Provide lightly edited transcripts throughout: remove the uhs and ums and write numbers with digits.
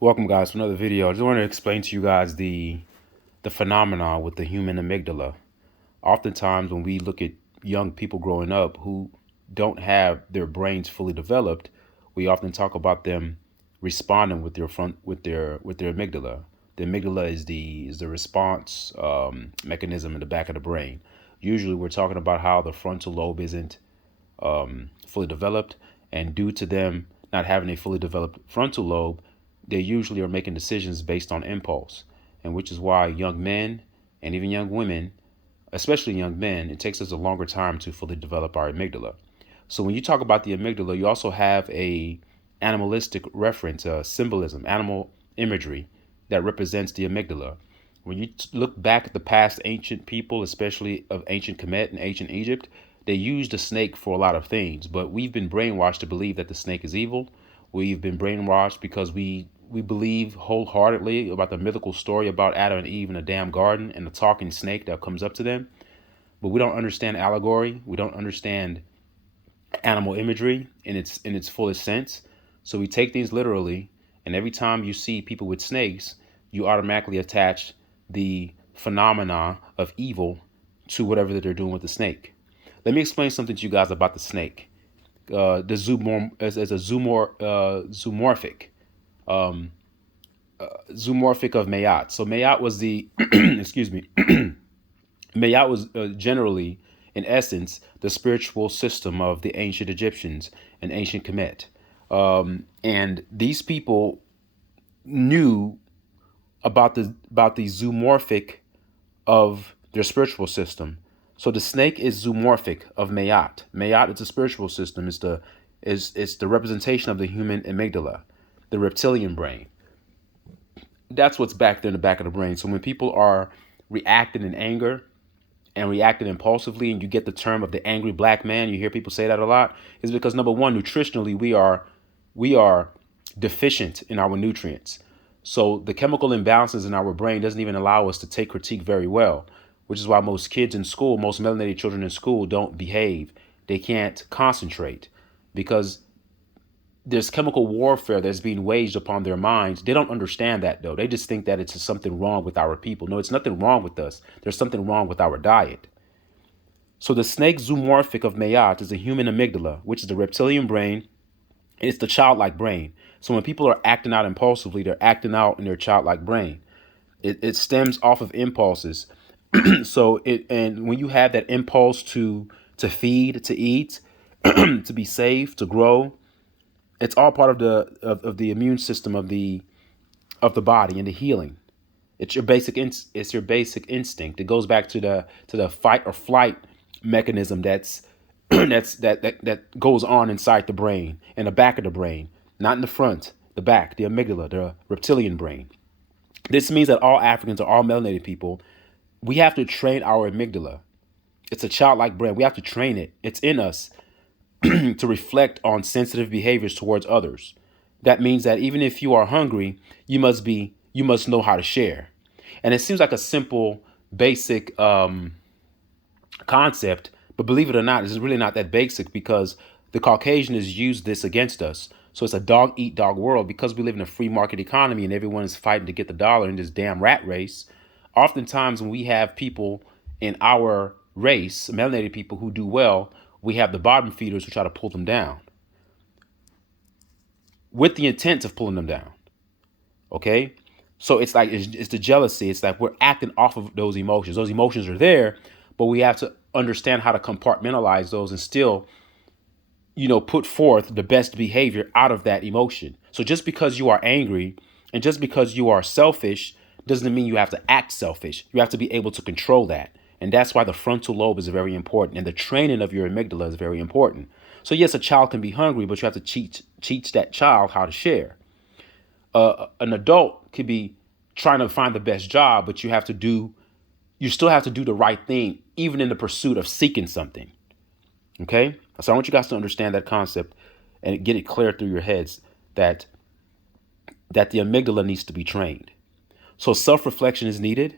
Welcome, guys, to another video. I just want to explain to you guys the phenomena with the human amygdala. Oftentimes, when we look at young people growing up who don't have their brains fully developed, we often talk about them responding with their amygdala. The amygdala is the response mechanism in the back of the brain. Usually, we're talking about how the frontal lobe isn't fully developed, and due to them not having a fully developed frontal lobe, they usually are making decisions based on impulse, and which is why young men and even young women, especially young men, it takes us a longer time to fully develop our amygdala. So when you talk about the amygdala, you also have a animalistic reference, symbolism, animal imagery that represents the amygdala. When you look back at the past ancient people, especially of ancient Kemet and ancient Egypt, they used the snake for a lot of things, but we've been brainwashed to believe that the snake is evil. We've been brainwashed because we believe wholeheartedly about the mythical story about Adam and Eve in a damn garden and the talking snake that comes up to them. But we don't understand allegory. We don't understand animal imagery in its fullest sense. So we take things literally, and every time you see people with snakes, you automatically attach the phenomena of evil to whatever that they're doing with the snake. Let me explain something to you guys about the snake. The as a zoomorphic zoomorphic of Mayat. So Mayat was the excuse me. Mayat was generally, in essence, the spiritual system of the ancient Egyptians and ancient Kemet. And these people knew about the zoomorphic of their spiritual system. So the snake is zoomorphic of Mayat. Mayat is a spiritual system. It's the representation of the human amygdala, the reptilian brain. That's what's back there in the back of the brain. So when people are reacting in anger and reacting impulsively, and you get the term of the angry black man, you hear people say that a lot, is because number one, nutritionally, we are deficient in our nutrients. So the chemical imbalances in our brain doesn't even allow us to take critique very well, which is why most kids in school, most melanated children in school don't behave. They can't concentrate because there's chemical warfare that's being waged upon their minds. They don't understand that, though. They just think that it's something wrong with our people. No, it's nothing wrong with us. There's something wrong with our diet. So the snake zoomorphic of Mayat is the human amygdala, which is the reptilian brain. And it's the childlike brain. So when people are acting out impulsively, they're acting out in their childlike brain. It stems off of impulses. And when you have that impulse to feed, to eat, to be safe, to grow, it's all part of the immune system of the body and the healing. It's your basic instinct. It goes back to the fight or flight mechanism that's that goes on inside the brain, in the back of the brain, not in the front, the back, the amygdala, the reptilian brain. This means that all Africans or all melanated people, we have to train our amygdala. It's a childlike brain. We have to train it. It's in us to reflect on sensitive behaviors towards others. That means that even if you are hungry, you must know how to share. And it seems like a simple, basic concept, but believe it or not, it's really not that basic because the Caucasian has used this against us. So it's a dog eat dog world because we live in a free market economy and everyone is fighting to get the dollar in this damn rat race. Oftentimes, when we have people in our race, melanated people who do well, we have the bottom feeders who try to pull them down with the intent of pulling them down. Okay. So it's like it's the jealousy. It's like we're acting off of those emotions. Those emotions are there, but we have to understand how to compartmentalize those and still, put forth the best behavior out of that emotion. So just because you are angry and just because you are selfish doesn't mean you have to act selfish. You have to be able to control that. And that's why the frontal lobe is very important and the training of your amygdala is very important. So yes, a child can be hungry, but you have to teach that child how to share. An adult could be trying to find the best job, but you still have to do the right thing, even in the pursuit of seeking something. Okay? So I want you guys to understand that concept and get it clear through your heads that the amygdala needs to be trained. So self-reflection is needed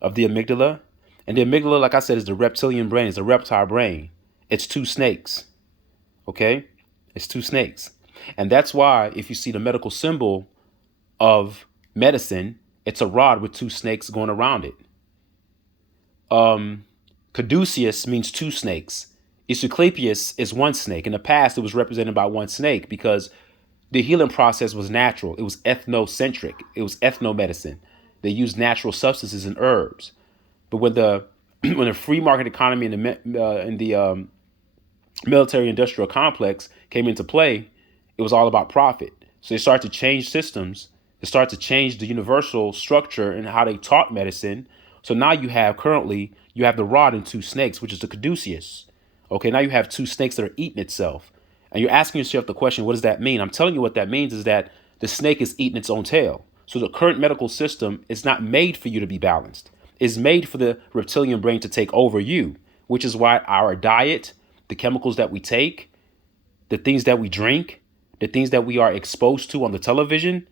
of the amygdala. And the amygdala, like I said, is the reptilian brain. It's a reptile brain. It's two snakes. Okay? It's two snakes. And that's why if you see the medical symbol of medicine, it's a rod with two snakes going around it. Caduceus means two snakes. Asclepius is one snake. In the past, it was represented by one snake because the healing process was natural. It was ethnocentric. It was ethnomedicine. They used natural substances and herbs. But when the when the free market economy and the military industrial complex came into play, it was all about profit. So they started to change systems. They started to change the universal structure and how they taught medicine. So now you have the rod and two snakes, which is the caduceus. Okay, now you have two snakes that are eating itself. And you're asking yourself the question, what does that mean? I'm telling you what that means is that the snake is eating its own tail. So the current medical system is not made for you to be balanced. It's made for the reptilian brain to take over you, which is why our diet, the chemicals that we take, the things that we drink, the things that we are exposed to on the television,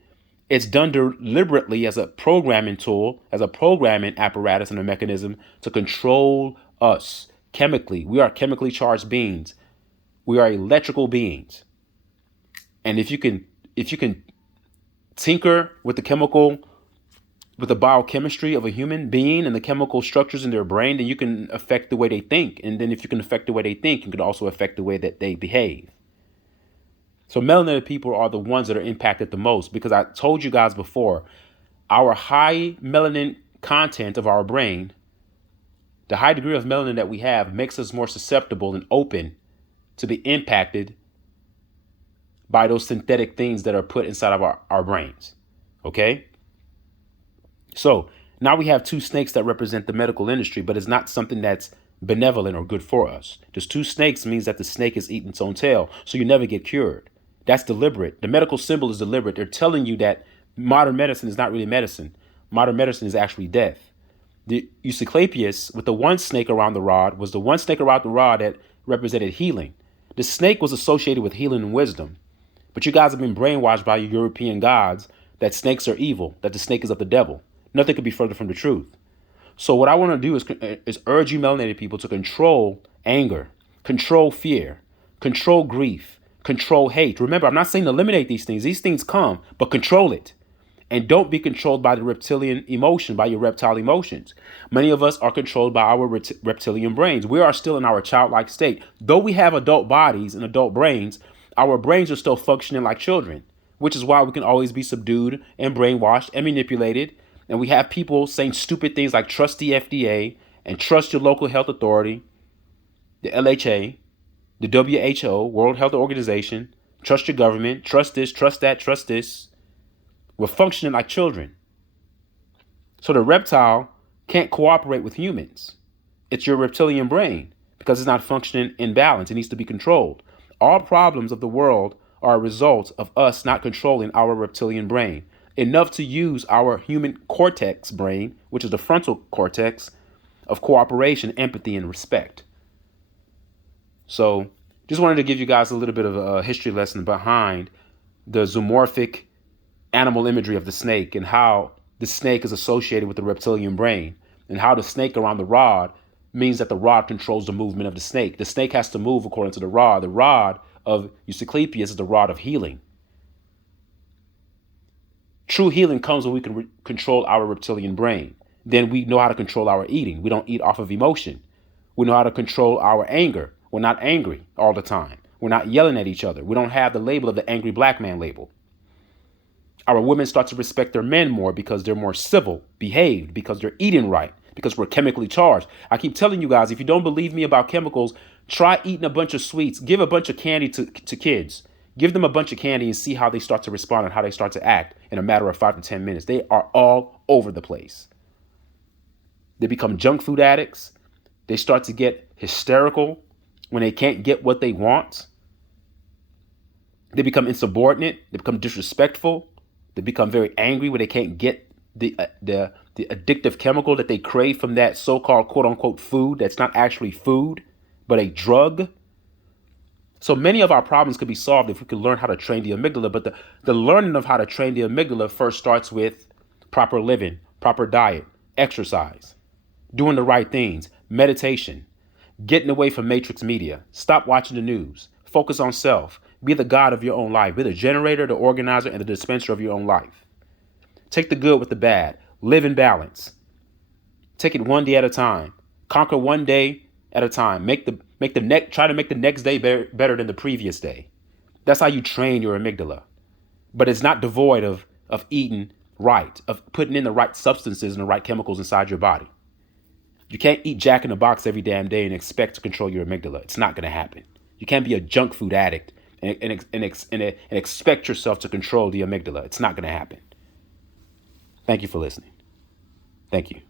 it's done deliberately as a programming tool, as a programming apparatus and a mechanism to control us chemically. We are chemically charged beings. We are electrical beings. And if you can tinker with the biochemistry of a human being and the chemical structures in their brain, then you can affect the way they think. And then if you can affect the way they think, you can also affect the way that they behave. So melanated people are the ones that are impacted the most because I told you guys before, our high melanin content of our brain, the high degree of melanin that we have makes us more susceptible and open to be impacted by those synthetic things that are put inside of our brains. Okay? So now we have two snakes that represent the medical industry, but it's not something that's benevolent or good for us. Just two snakes means that the snake is eating its own tail, so you never get cured. That's deliberate. The medical symbol is deliberate. They're telling you that modern medicine is not really medicine. Modern medicine is actually death. The Asclepius with the one snake around the rod was the one snake around the rod that represented healing. The snake was associated with healing and wisdom. But you guys have been brainwashed by your European gods that snakes are evil, that the snake is of the devil. Nothing could be further from the truth. So what I want to do is urge you melanated people to control anger, control fear, control grief, control hate. Remember, I'm not saying eliminate these things. These things come, but control it. And don't be controlled by the reptilian emotion, by your reptile emotions. Many of us are controlled by our reptilian brains. We are still in our childlike state. Though we have adult bodies and adult brains, our brains are still functioning like children, which is why we can always be subdued and brainwashed and manipulated. And we have people saying stupid things like trust the FDA and trust your local health authority, the LHA, the WHO, World Health Organization, trust your government, trust this, trust that, trust this. We're functioning like children. So the reptile can't cooperate with humans. It's your reptilian brain because it's not functioning in balance. It needs to be controlled. All problems of the world are a result of us not controlling our reptilian brain enough to use our human cortex brain, which is the frontal cortex of cooperation, empathy, and respect. So just wanted to give you guys a little bit of a history lesson behind the zoomorphic animal imagery of the snake and how the snake is associated with the reptilian brain and how the snake around the rod means that the rod controls the movement of the snake. The snake has to move according to the rod. The rod of Asclepius is the rod of healing. True healing comes when we can control our reptilian brain. Then we know how to control our eating. We don't eat off of emotion. We know how to control our anger. We're not angry all the time. We're not yelling at each other. We don't have the label of the angry black man label. Our women start to respect their men more because they're more civil, behaved, because they're eating right, because we're chemically charged. I keep telling you guys, if you don't believe me about chemicals, try eating a bunch of sweets. Give a bunch of candy to kids. Give them a bunch of candy and see how they start to respond and how they start to act in a matter of 5 to 10 minutes. They are all over the place. They become junk food addicts. They start to get hysterical when they can't get what they want. They become insubordinate. They become disrespectful. They become very angry when they can't get the addictive chemical that they crave from that so-called quote unquote food that's not actually food, but a drug. So many of our problems could be solved if we could learn how to train the amygdala. But the learning of how to train the amygdala first starts with proper living, proper diet, exercise, doing the right things, meditation, getting away from matrix media, stop watching the news, focus on self, be the god of your own life, be the generator, the organizer, and the dispenser of your own life. Take the good with the bad. Live in balance. Take it one day at a time. Conquer one day at a time. Try to make the next day better than the previous day. That's how you train your amygdala. But it's not devoid of eating right, of putting in the right substances and the right chemicals inside your body. You can't eat Jack in the Box every damn day and expect to control your amygdala. It's not going to happen. You can't be a junk food addict and expect yourself to control the amygdala. It's not going to happen. Thank you for listening. Thank you.